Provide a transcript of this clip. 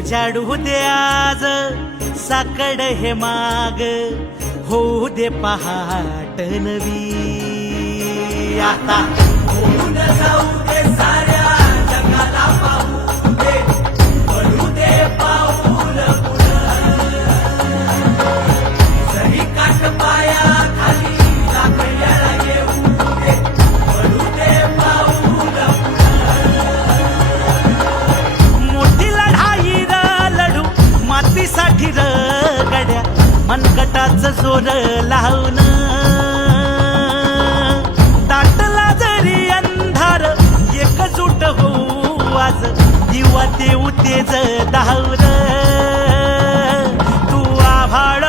उजाडू दे आज साकड हे माग, होऊ दे पहाट नवी. आता होऊन जाऊ दे साऱ्या जगाला पाहू दे, पडू दे पाऊल जरी काट पाया खाली लागल्याला येऊ दे, पडू दे पाऊल. मोठी लढाई र लढू मातीसाठी र गड्या, मनगटाचं जोर लावून. दाटला जरी अंधार एकजूट होऊ आज, दिवा देऊ तेज धावर. तू आभाळ